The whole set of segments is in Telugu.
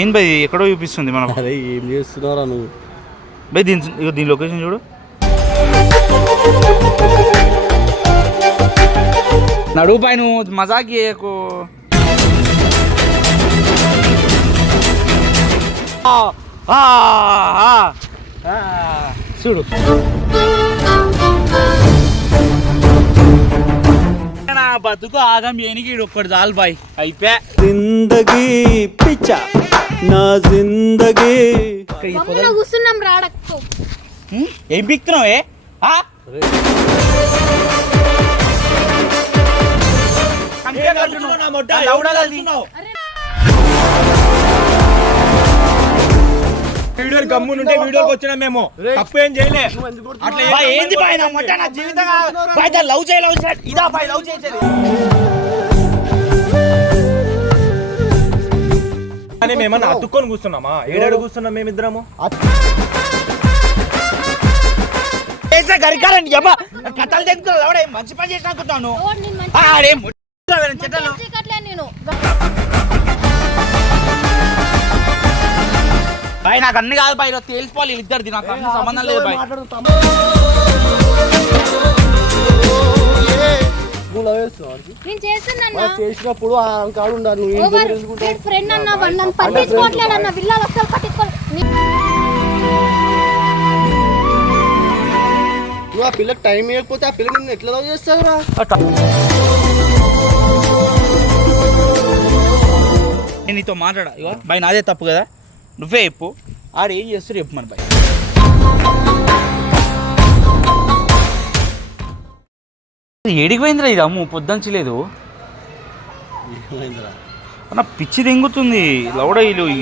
ఏం బై ఎక్కడో చూపిస్తుంది మనం అరే ఏం చేస్తున్నారా నువ్వు? బై దీని దీని లొకేషన్ చూడు. నడువు పై నువ్వు మజాక్ చేయకు. చూడు. నా బతుకు ఆగం ఏనికి ఒక్కటి చాలు బాయ్. అయిపోయా. జిందగీ పిచ్చ. నా జిందగీ. కూర్చున్నాం రాడక్కు? ఏం. నన్ను ఎవడగలది? వీడియో గమ్మునుంటే వీడియోకి వచ్చినా మేము. తప్పు ఏం చేయలే. అట్లా ఏంది బాయ్ నా మొట్ట నా జీవితం బాయ్ దా లవ్ చేయ లవ్ చేయ. ఇదా బాయ్ లవ్ చేసేది. అని మేమన్నా అతుక్కొని కూర్చున్నామా? ఏడాడు కూర్చున్నాం మేమిద్దరము? చేసే గరికారని యమ్మ కథలు ఎవడే? మంచి పని చేసిన అనుకుంటాను ఆడేం నాకు అన్ని కాదు బాయ్ ఈరోజు తేల్చిపోవాలి వీళ్ళిద్దరిది. నాకు అన్ని సంబంధం లేదు బాయ్. చేసినప్పుడు ఆ కాడు ఉండాలి నువ్వు ఏం ఓవర్ తెలుసుకుంటావు ఫ్రెండ్ అన్న వన్ పట్టించుకోవట్లేడు అన్న విల్లాలు అసలు పట్టించుకోలేదు నువ్వు ఆ పిల్లకి టైం ఇవ్వకపోతే ఆ పిల్ల నిన్ను ఎట్లా లవ్ చేస్తావురా? నేను నీతో మాట్లాడా? ఇగో బాయ్ నాదే తప్పు కదా? నువ్వే చెప్పు. ఆడు ఏం చేస్తారు చెప్పు మన బాయ్. ఏడికి పోయిందిరా ఇది అమ్ము పొద్దంచలేదు ఏమైందిరా? నా పిచ్చి దెంగుతుంది. లౌడీలు ఈ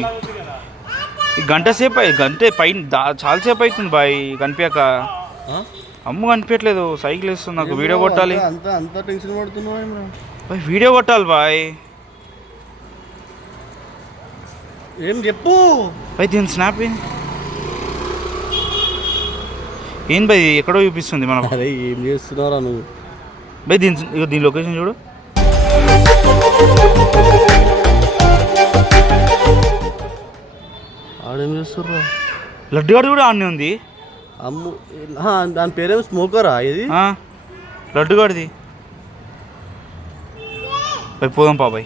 ఈ గంట సేపు గంట పైన చాలాసేపు అవుతుంది బాయ్ కనిపించక? అమ్ము కనిపించట్లేదు సైకిల్ వేస్తుంది నాకు వీడియో కొట్టాలి. అంత టెన్షన్ పడుతున్నావు వీడియో కొట్టాలి బాయ్. ఏం చెప్పు? బాయ్ దీని స్నాప్ ఏం బాయ్ ఎక్కడో చూపిస్తుంది మనం అరే ఏం చేస్తున్నారా నువ్వు? బాయ్ దీని దీని లొకేషన్ చూడు. ఆడేం చేస్తుర్రా? లడ్డు కూడా ఆడనే ఉంది. అమ్ము ఆ, దాని పేరేం స్మోకరా ఇది ఆ, లడ్డు గారిది బాయ్ పోదాం పా బాయ్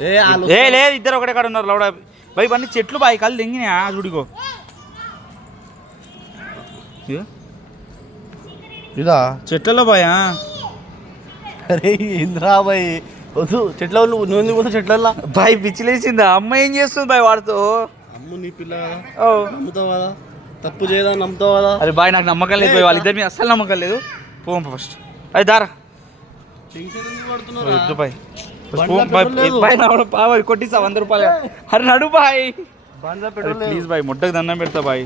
ఏ ఆలో- ఏ లేదు ఇద్దరు ఒకటే కాడ ఉన్నారు లౌడ. బాయ్ ఇవన్నీ చెట్లు బాయ్ కళ్ళు తెంగినా చూడిగో ఇగో. ఇదా? చెట్లలో బాయ్. అరే ఇంద్రా బాయ్ వద్దు చెట్ల నువ్వు నువ్వు ఎందుకు పోతావు చెట్లల్లా? బాయ్ పిచ్చిలేసిందా? అమ్మ ఏం చేస్తుంది బాయ్ వాడితో? అమ్ము నీ పిల్ల. నమ్ముతావు తప్పు చేయదా నమ్ముతావు అరే బాయ్ నాకు నమ్మకం లేదు బాయ్ వాళ్ళిద్దరి మీద అస్సలు నమ్మకం లేదు. పోం ఫస్ట్ అది దారా. వద్దు బాయ్. బాయ్ లేదు. బాయ్ కొట్టిస్తా వంద రూపాయలు. అరే నడు బాయ్. అరే. ప్లీజ్ బాయ్ ముట్టకు దండం పెడతా బాయ్.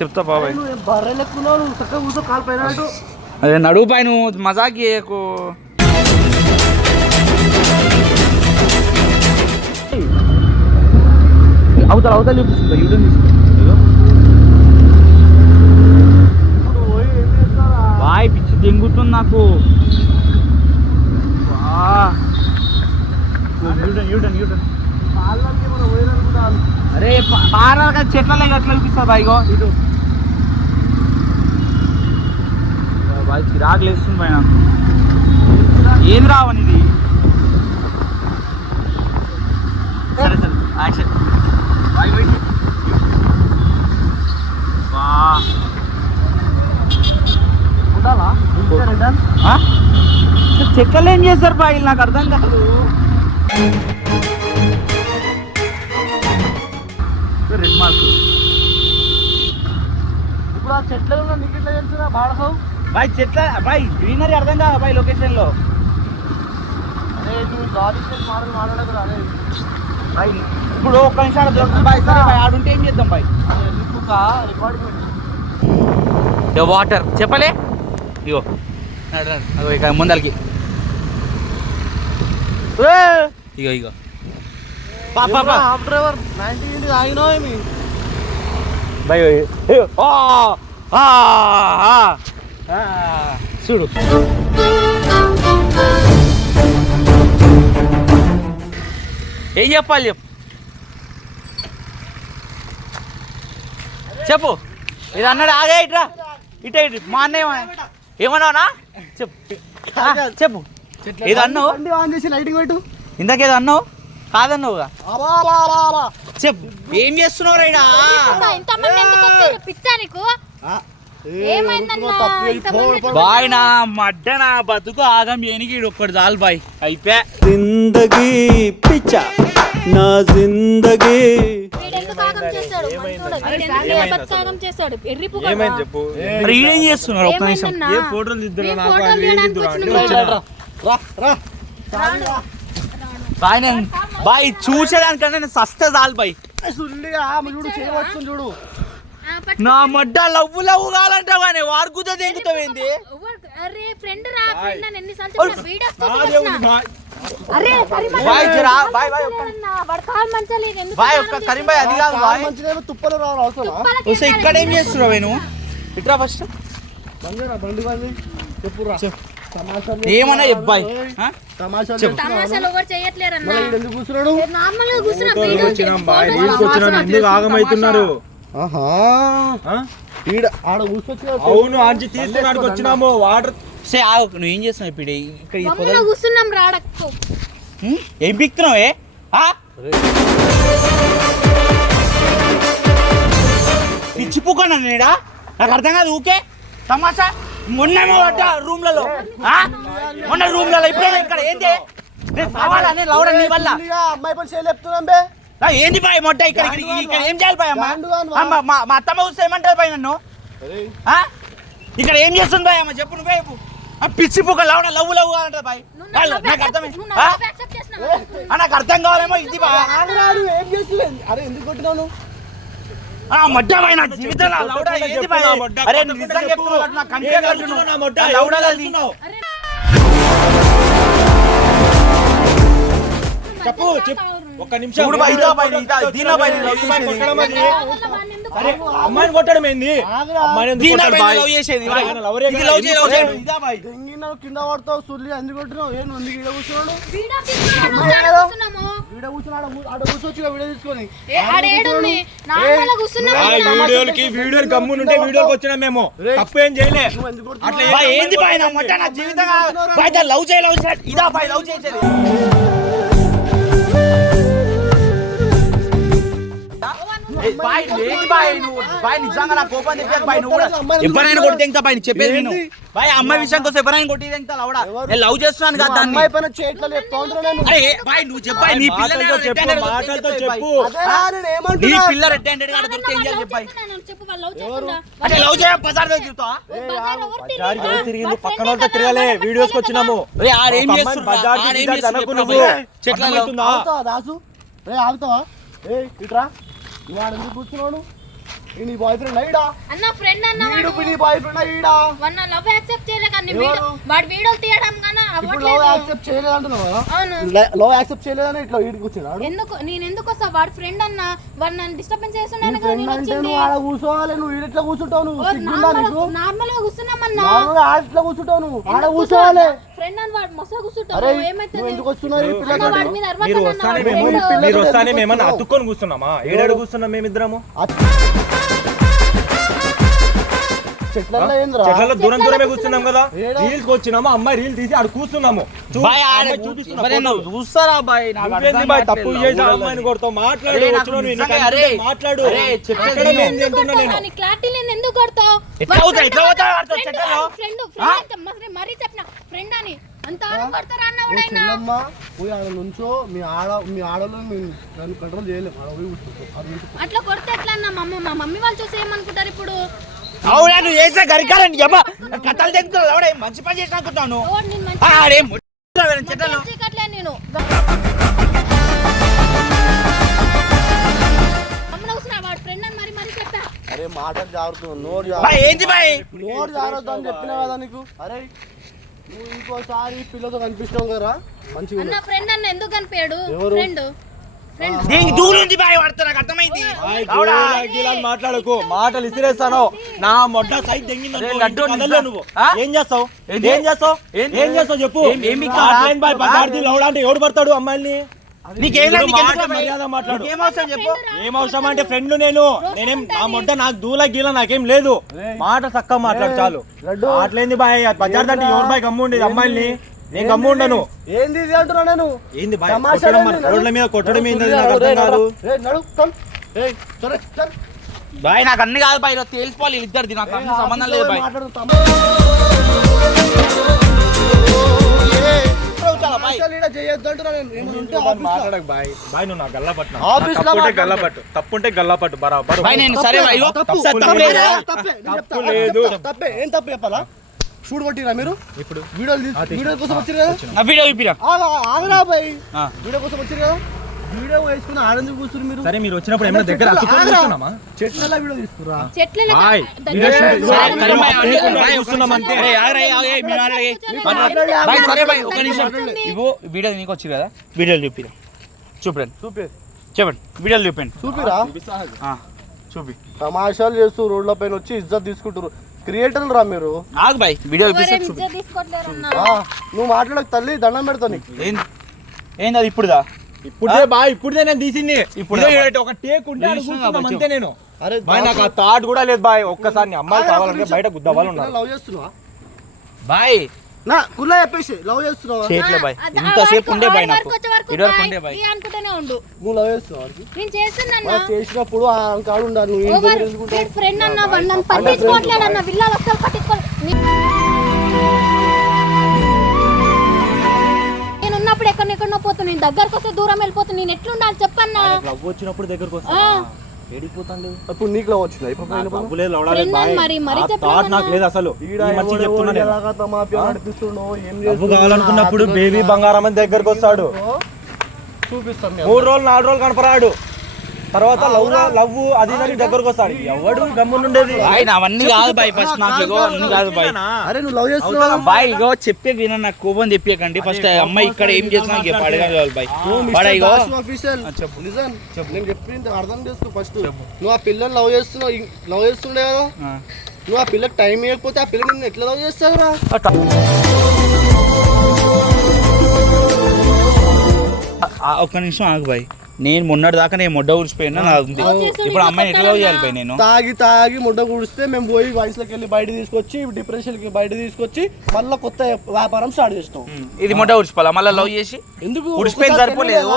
చెప్తా పా బాయ్ నువ్వు ఏం బర్రె లెక్కున్నావు నువ్వు చక్కగా కూర్చో కాలు పైన పెట్టు. అదే నడువు బాయ్ నువ్వు మజాక్ చేయకు. అవతల అవతల చూపిస్తుందా? యూటర్న్ తీసుకుంటా ఇప్పుడు బాయ్ పిచ్చి దింగుతుంది నాకు. యూటర్న్ యూటర్న్ అరే పారాలు కదా చెట్లలో ఎట్లా చూపిస్తా బాయ్ ఇటు. బాయ్ చిరాకు లేస్తుంది పైన. ఏం రావని ఇది సరే. సరే యాక్షన్ చెక్కలు ఏం చేస్తారు బాయ్ నాకు అర్థం కాదు. రెడ్ మార్క్ ఇప్పుడు ఆ చెట్లలో నీకు ఎట్లా తెలుసురా బాడసావు బాయ్ చెట్ల బాయ్ గ్రీనరీ అర్థం కాదు బాయ్ లొకేషన్లో. అరే నువ్వు లారీ మాటలు మాట్లాడదు అరే. బాయ్ ఇప్పుడు ఒక్క నిమిషాలు దొరుకుతుంది బాయ్. సరే బాయ్ ఆడుంటే ఏం చేద్దాం బాయ్? వాటర్ చెప్పలే? ఇగో. అగో ఇక ముందలకి. ఇగో ఇగో. పా పా పా. Half driver ninety. చూడు. ఏం చెప్పాలి చెప్పు? చెప్పు. ఇది అన్నాడు ఆగే ఇట్రా. ఇటే ఇటు. మా అన్నయ్య ఏమన్నావునా? చెప్పు. చెప్పు. ఇది అన్నావు? చేసి లైటింగ్ పెట్టు. ఇందాకేదో అన్నావు? చెప్పు. ఏం చేస్తున్నావు రైడా మడ్డనా బతుకు ఆగం ఏనికి ఒక్కటి చాలు బాయ్. అయిపోయా జిందగీ పిచ్చా. నా జిందగీ ఏ చేస్తున్నారు ఒక్క నిమిషం? ఏ ఫోటోలు తీద్దురా మేము నాకు. బాయ్ నేను బాయ్ చూసేదానికంటే నేను సస్తే చాలు బాయ్. చూడు చేయవచ్చు చూడు. నా మడ్డ లవ్వు లవ్వు కావాలంటావు కానీ వాడు కుదో దెంగుతావు ఏంది? ఎవరు- అరే ఫ్రెండ్ రా ఫ్రెండ్ ఎన్నిసార్లు బాయ్. జరా, బాయ్ బాయ్ బాయ్ ఒక్క కరీం బాయ్ అది కాదు బాయ్ తుప్పలు రావాలి అవసరం ఇక్కడ ఏం చేస్తున్నావు నువ్వు? ఇట్రా ఫస్ట్ బండి రా, బండి బండి. చెప్పురా. చెప్పు. తమాషాలు ఏమన్నా ఈడు ఎందుకు ఆగమవుతున్నారు ఆహా. ఆ? ఈడ ఆడ కూర్చొచ్చిన అవును ఆంచి తీసుకున్నాడికి వచ్చినాము వాటర్ సే ఆగు నువ్వు ఏం చేస్తున్నావు ఇప్పుడు? ఇక్కడ ఈ మమ్మల్ని పొదలు కూర్చున్నాం రాడక్కు హ్మ్? ఏం పిక్తున్నావు ఏ? ఆ? పిచ్చి పుక్కన్నా నేడా నాకు అర్థం కాదు ఊకే? తమాషా? మొన్నేమో పడ్డా రూమ్లలో. ఆ? మొన్న రూమ్లలో ఇప్పుడే ఇక్కడ ఏంటి నేను కావాలా? నేను లౌడ నీ వల్ల? అమ్మాయి పని చేయలేపుతున్నాం బే నా ఏంది బాయ్ మొట్ట ఇక్కడ ఇక్కడ- ఇక్కడ ఏం చేయాలి బాయ్ అమ్మ? వా. మా మా అత్తమ్మ చూస్తే ఏమంటారు బాయ్ నన్ను? ఆ? ఇక్కడ ఏం చేస్తుంది బాయ్ అమ్మ? చెప్పు నువ్వే చెప్పు. పిచ్చి పుక్క లౌడ లవ్వు లవ్వు కావాలంటారు బాయ్. వాళ్ళు, నాకు? ఆ, నాకు అర్థం కావాలేమో ఇది బా. ఆగరాడు ఏం చేస్తున్నావు? అరే ఎందుకు కొట్టినావు నువ్వు? ఆ మడ్డ బాయ్ నా లౌడ ఏంది బాయ్? అరే నిజంగా. చెప్తున్నావు నా కంటే నా మడ్డ? లౌడ చెప్పు చెప్పు. ఒక్క నిమిషం. కొట్టడం అది. అరే అమ్మాయిని ఏంది? కదా, పడతావు సుల్లి ఎందుకు కొట్టినావు? ఏ ఎందుకు ఈడ కూర్చున్నాడు వీడియో కూర్చున్నాడు ఆడ తీసుకొని వీడియోలకి గమ్మున ఉంటే వీడియోకి వచ్చినాం మేము. తప్పు ఏం చేయలే? అట్లా ఏంది బాయ్ నా మడ్డ నా జీవితం బాయ్ దా లవ్ చేయ లవ్ ఇదా బాయ్ లవ్ చేసేది. బాయ్ ఏంది బాయ్ నువ్వు బాయ్ నిజంగా నా కోపం తెప్పాక బాయ్ నువ్వు కూడా. ఎవరైనా కొట్టి తెంగుతా బాయ్ చెప్పేది నేను బాయ్ అమ్మాయి విషయం కోసం ఎవరైనా కొట్టి తెంగుతా నేను లవ్ చేస్తున్నాను కదా నువ్వు దాన్ని. అమ్మాయి పైన చేయట్లేదు అరే బాయ్ నువ్వు చెప్పాయి నీ పిల్లలు చెప్పు మాటలతో చెప్పు. నీ పిల్ల రెడ్ హ్యాండెడ్గా దొరికితే ఏం చేయాలి చెప్పాయి చేస్తున్నాను, చెప్పు వాళ్ళు లవ్ చేస్తున్నా. అంటే లవ్ చేయ దగ్గర బజార్ ఎవరు ఎవరు తిరిగింది పక్కన వాళ్ళతో తిరగలే friend వచ్చినాము. రే ఆడేం చేస్తున్నా అనుకో నువ్వు. దాసు రే ఆగుతావా ఏ ఇట్రా. నువ్వు ఎందుకు కూర్చున్నాడు? నీ బాయ్ ఫ్రెండ్ ఈడా అన్న ఫ్రెండ్ అన్న వీడు వాడు. నీ బాయ్ ఫ్రెండ్ వాడు లవ్ యాక్సెప్ట్ చేయలే కానీ? వీడియో వాడు వీడియోలు తీయడం కానీ ఇప్పుడు లవ్ అవ్వట్లేదు. యాక్సెప్ట్ చేయలేదు అంటున్నావా అవును. లవ్ యాక్సెప్ట్ చేయలేదని ఇట్లా వీడికి కూర్చున్నాడు ఎందుకు? నేను ఎందుకు వస్తా? వాడు ఫ్రెండ్ అన్న వాడు నన్ను డిస్టర్బెన్స్ చేస్తున్నాను కదా నేను అంటే వచ్చింది. నువ్వు ఆడ కూర్చోవాలి నువ్వు ఈడ ఇట్లా కూర్చుంటావు నువ్వు? నార్మల్గా ఆడ ఇట్లా కూర్చుంటావు నువ్వు? ఆడ కూర్చోవాలి? ఫ్రెండ్ అని వాడు ఏమైతుంది? ఎందుకు వస్తున్నారు వాడి మీరు వస్తానే వాడు మేము మీరు వస్తానే మేమన్నా? అతుక్కొని కూర్చున్నామా? ఏడాడు కూర్చున్నాం మేమిద్దరము? చెట్లలో చెట్లలో దూరం దూరమే కూర్చున్నాం కదా? రీల్స్ వచ్చినాము అమ్మాయి రీల్ తీసి ఆడ కూర్చున్నాము. చూపిస్తున్నా తప్పు. చేసి అమ్మాయిని కొడతావు? మాట్లాడు మాట్లాడు. అక్కడ ఎందుకు? ఫ్రెండ్ ఆ? ఫ్రెండ్ మరీ చెప్పిన. ఫ్రెండ్ అని అంత ఆనం కొడతారా అన్న నువ్వు వాడైనా చిన్నమ్మ పోయి ఆడ నుంచో మీ ఆడ మీ ఆడలో కంట్రోల్ చేయలేము అట్లా కొడితే ఎట్లా అన్న? మా మమ్మీ వాళ్ళు చూసి ఏమనుకుంటారు ఇప్పుడు? అవునా నువ్వు చేసిన గరికారండి అబ్బా కథలు తెగుతావు ఎవడే? మంచి పని చేసిన అనుకుంటాను ఆడేం నేను. చెప్పా. అరే మాటలు జాగ్రత్త నోరు ఏంది బాయ్ నోరు జాగ్రత్త అని చెప్పినా కదా నీకు? అరే నువ్వు ఇంకోసారి పిల్లతో కనిపిస్తావు కదా? మంచిగా అన్న ఫ్రెండ్ అన్న ఎందుకు కనిపించాడు? ఫ్రెండ్ దీనికి దూరం ఉంది బాయ్ నాకు అర్థమైంది. మాట్లాడకు. మాటలు ఇసిరేస్తాను. నా మొడ్డ సైజ్ తెంగింది నువ్వు. ఆ? ఏం చేస్తావు? ఏం చేస్తావు? ఏం చేస్తావు చెప్పు. ఎవడు పడతాడు అమ్మాయిల్ని? నీకేం ఇప్పుడు నీకు ఎందుకు మాట రా భయ్? మర్యాద మాట్లాడు. నీకేం అవసరం చెప్పు. ఏం అవసరం అంటే ఫ్రెండ్ నేను. నేనేం నా మొడ్డ నాకు దూల గీల నాకేం లేదు. మాట చక్కగా మాట్లాడు చాలు. అట్లేంది బాయ్? బజార్ అంటే ఎవరు బాయ్ గమ్ము ఉండేది అమ్మాయిల్ని? నేను గమ్ము ఉండను ఏంది ఇది అంటున్నా నేను ఏంది బాయ్ తమాషా కొట్టడం మన. రోడ్ల మీద కొట్టడం ఏంది నాకు అర్థం కాదు నడు. బాయ్ నాకు అన్ని కాదు బాయ్ ఈరోజు తేల్చిపోవాలి వీళ్ళిద్దరిది నాకు అన్ని సంబంధం లేదు బాయ్ మాట్లాడు, తమ్ముడు. చాలా బాయ్ అసలు ఈడ చేయొద్దు అంటున్నా నేను. ఏమైనా ఉంటే ఆఫీస్లో. మాట్లాడకు బాయ్ బాయ్ నువ్వు నా గల్లా పట్టిన ఆఫీస్లో తప్పుంటే. గల్లా పట్టు తప్పుంటే గల్లా పట్టు బరాబర్ బాయ్ నేను సరే బాయ్ ఇగో తప్పు. తప్పు తప్పు లేదా? లేదా? తప్పే. నేను చెప్తా. తప్పు లేదు. చెప్తా. తప్పే ఏం తప్పు చెప్పాలా షూట్ కొట్టిరా మీరు? ఇప్పుడు వీడియోలు తీసి వీడియో కోసం వచ్చారు కదా? నా వీడియో చూపిరా. ఆగా, ఆగరా బాయ్. ఆ. వీడియో కోసం వచ్చారు కదా? వీడియో వేసుకుని ఆనందం కూర్చుని మీరు? సరే మీరు వచ్చినప్పుడు ఏమైనా దగ్గర. కూర్చున్నామా? చెట్లలో వీడియో తీసుకురా. చెట్లలో బాయ్ దగ్గర- వీడియో షూట్ దగ్గర- సరే, బాయ్, ఒక నిమిషం. ఇగో వీడియో నీకు వచ్చి కదా? వీడియోలు చూపిరా. చూపిరండి. చూపి. చెప్పండి. వీడియోలు చూపండి. చూపిరా? ఆ, చూపి. తమాషాలు చేస్తూ రోడ్ల పైన వచ్చి ఇజ్జత్ తీసుకుంటారు క్రియేటర్లు రా మీరు. ఆగు బాయ్. వీడియో నువ్వు మాట్లాడక తల్లి దండం పెడతా నీకు. ఏంది? ఏంది అది ఇప్పుడుదా? ఇప్పుడే బాయ్ ఇప్పుడే నేను తీసింది. ఇప్పుడు ఒక టేక్ ఉంటే అంతే నేను. అరే బాయ్ నాకు ఆ థాట్ కూడా లేదు బాయ్. ఒక్కసారి నీ అమ్మాయి కావాలంటే బయట గుద్దవాళ్ళు ఉన్నారు లవ్ చేస్తున్నావా? బాయ్. నా కుల్లా చెప్పేసి లవ్ చేస్తున్నావా? చేయట్లే బాయ్. అది- ఆ ఇంతసేపు వరకు- ఉండే బాయ్ ఆ నాకు. వరకు వచ్చే వరకు ఇరవై వరకు బాయ్, ఉండే బాయ్. ఈ అనుకుంటూనే ఉండు. నువ్వు లవ్ చేస్తున్నావా వాడికి? నేను చేస్తున్నా వాడు చేసినప్పుడు ఆ కాడు ఉండాలి నువ్వు ఏం ఫ్రెండ్ అన్న అన్న విల్లాలు అస్సలు నేను ఉన్నప్పుడు ఎక్కడెక్కడో పోతున్నా నేను దగ్గరకు వస్తే దూరం వెళ్ళిపోతున్నా నేను ఎట్లుండాలి చెప్పన్నా. లవ్ వచ్చినప్పుడు దగ్గరకు వస్తా ఏడిపోతాండి ఇప్పుడు నీకు లవ్ వచ్చిందా? ఇప్పుడు పైన పైన? లవ్ లేదు బాయ్. థాట్ నాకు అసలు. చెప్తున్నా నేను కావాలనుకున్నప్పుడు బేబీ బంగారం అని దగ్గరకు వస్తాడు. చూపిస్తాం మేము. మూడు రోజులు నాలుగు రోజులు కనపరాడు. తర్వాత లవ్ లవ్ అది ఇది అని దగ్గరకు వస్తాడు. ఎవడు గమ్మునుండేది? బాయ్ నా అవన్నీ కాదు బాయ్ ఫస్ట్ నాకు ఇగో అన్ని కాదు బాయ్. అరే నువ్వు లవ్ చేస్తున్నావా? బాయ్ ఇగో చెప్పే విన నాకు కోపం చెప్పకండి ఫస్ట్ అమ్మాయి ఇక్కడ ఏం చేసినా చెప్పు అడగాలి బాయ్. మిస్టర్ ఇగో. దాసు ఆఫీసర్ నిజం నేను చెప్పింది అర్థం చేసుకో ఫస్ట్ నువ్వు ఆ పిల్లని లవ్ చేస్తున్నావు లవ్ చేస్తుండే కదా? ఆ. నువ్వు ఆ పిల్లకి టైం ఇవ్వకపోతే ఆ పిల్ల నిన్ను ఎట్లా లవ్ చేస్తావురా? ఆ, ఒక్క నిమిషం ఆగు బాయ్. నేను మొన్నటి దాకా నేను మొడ్డ ఊరిసిపోయినా నాకు ఉంది. ఇప్పుడు అమ్మాయిని ఎట్లా చేయాలి? బాయ్ నేను? తాగి తాగి ముడ్డ కూడిస్తే మేము పోయి వయసులోకి వెళ్ళి బయట తీసుకొచ్చి డిప్రెషన్కి బయట తీసుకొచ్చి మళ్ళీ కొత్త వ్యాపారం స్టార్ట్ చేస్తాం ఇది మొడ్డ ఊరిసిపోవాలా మళ్ళీ లవ్ చేసి? ఎందుకు? ఒకసారి సరిపోలేదు?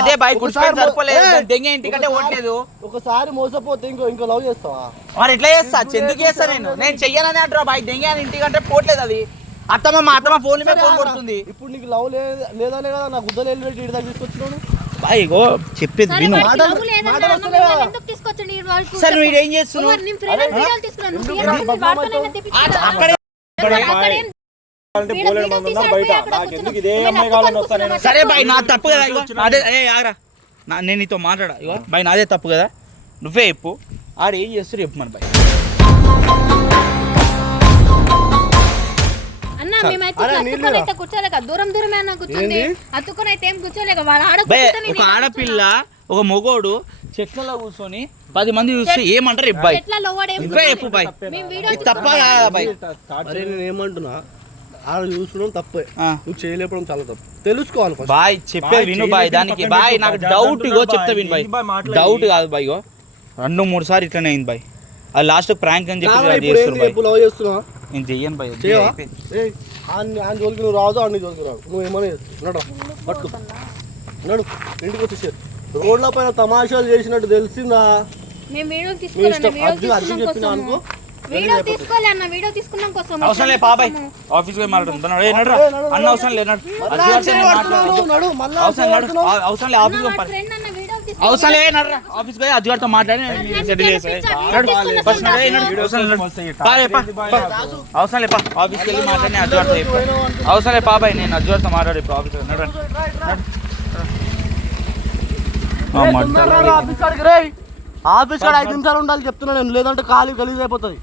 అదే బాయ్ మో- సరిపోలేదు! దెంగ ఇంటికంటే ఓట్లేదు. ఒకసారి మోసపోతే ఇంకో ఇంకో లవ్ చేస్తావా? మరి ఎట్లా చేస్తా? ఎందుకు చేస్తా నేను? నేను చెయ్యనని అంటారా బాయ్ దెంగ అని ఇంటికంటే పోట్లేదు అది. అత్తమ్మ మా అత్తమ్మ ఫోన్ మీద ఫోన్ కొడుతుంది. ఇప్పుడు నీకు లవ్ లే- లేదనే కదా నా గుద్దలు వెళ్ళి పెట్టి ఇడి దగ్గర తీసుకొచ్చినాను బాయ్ ఇగో చెప్పేది సరే, విను? సరే చెప్పు. ఏం చేస్తున్నావు. సరే బాయ్ నా తప్పు కదా అదే ఏ ఆగరా. నా నేను నీతో మాట్లాడా? ఇగో బాయ్ నాదే తప్పు కదా? నువ్వే చెప్పు. ఆడు ఏం చేస్తారు చెప్పు మన బాయ్ అన్న మేమైతే అరే, ఇట్లా నీళ్ళు అతుక్కొని అయితే కూర్చోలేక దూరం దూరమే అన్న కూర్చుంది. ఏంది? అతుక్కొని అయితే ఏం కూర్చోలేక వాడు ఆడ బాయ్ కూర్చుంటే నేను ఒక ఆడపిల్ల ఒక మొగోడు చెట్లలో కూర్చొని పది మంది చూస్తే ఏమంటారు చెప్పు బాయ్ ఎట్లా లోవాడు ఏం నువ్వే చెప్పు బాయ్ మేము వీడియో ఇది తప్ప కాదా బాయ్ అరే నేను ఏమంటున్నా? ఆడ చూసుకోవడం తప్పే. నువ్వు చేయలేపడం చాలా తప్పు. తెలుసుకోవాలి బాయ్ చెప్పేది విను బాయ్ దానికి బాయ్ నాకు డౌట్ ఇగో చెప్తా విను బాయ్ డౌట్ కాదు బాయ్ ఇగో. రెండు మూడు సార్లు ఇట్లనే అయింది బాయ్. అది లాస్ట్ ప్రాంక్ అని చెప్పి నేను చెయ్యను. ఏయ్ ఆయన జోలికి నువ్వు రాదు ఆయన జోలికి రాదు. నువ్వు ఏమని పట్టు నడు ఇంటికి వచ్చేసారు రోడ్ల పైన తమాషాలు చేసినట్టు తెలిసిందా? చెప్పిన అనుకో? వీడియో తీసుకోలే అన్న వీడియో తీసుకున్నాం కోసం అవసరం లే బాబాయ్. ఆఫీస్ పోయి మాట్లాడుతున్నాడు ఏ నడురా. అన్న అవసరం లేదు నడు. అవసరం. ఆ- అవసరం లే ఆఫీస్ పోయి అవసరం లే నడురా. ఆఫీస్ పోయి అజ్జుగారితో మాట్లాడి సెటిల్ అవసరం లేదు. నడు. పా. లే, పా, పా. అవసరం లే పా. ఆఫీస్కి వెళ్ళి మాట్లాడి చెప్పు. అవసరం లే బాబాయ్ నేను అజ్జుగారితో మాట్లాడి ఇప్పుడు ఆఫీస్. ఆఫీస్ కాడ ఐదు నిమిషాలు ఉండాలి చెప్తున్నా నేను. లేదంటే ఖాళీ గలీజ్ అయిపోతుంది.